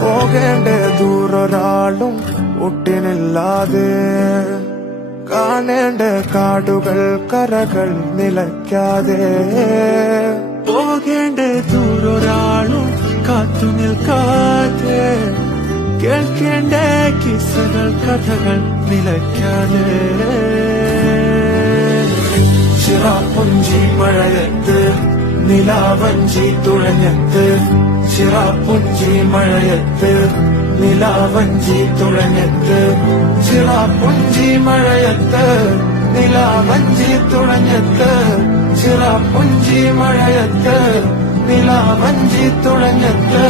പോകേണ്ട ദൂരൊരാളും ഒട്ടിനില്ലാതെ, കാണേണ്ട കാടുകൾ കരകൾ നിലയ്ക്കാതെ, പോകേണ്ട ദൂരൊരാളും കാത്തു നിൽക്കാതെ, കേൾക്കേണ്ട കിസ്സകൾ കഥകൾ നിലയ്ക്കാതെ, ചിറാപ്പുഞ്ചി മഴയത്ത് നിലാവഞ്ചി തുഴഞ്ഞത്ത്, ചിറാപ്പുഞ്ചി മഴയത്ത് നിലാവഞ്ചി തുഴഞ്ഞത്ത്, ചിറാപ്പുഞ്ചി മഴയത്ത് നിലാവഞ്ചി തുഴഞ്ഞത്ത്, ചിറാപ്പുഞ്ചി മഴയത്ത് നിലാവഞ്ചി തുഴഞ്ഞത്ത്.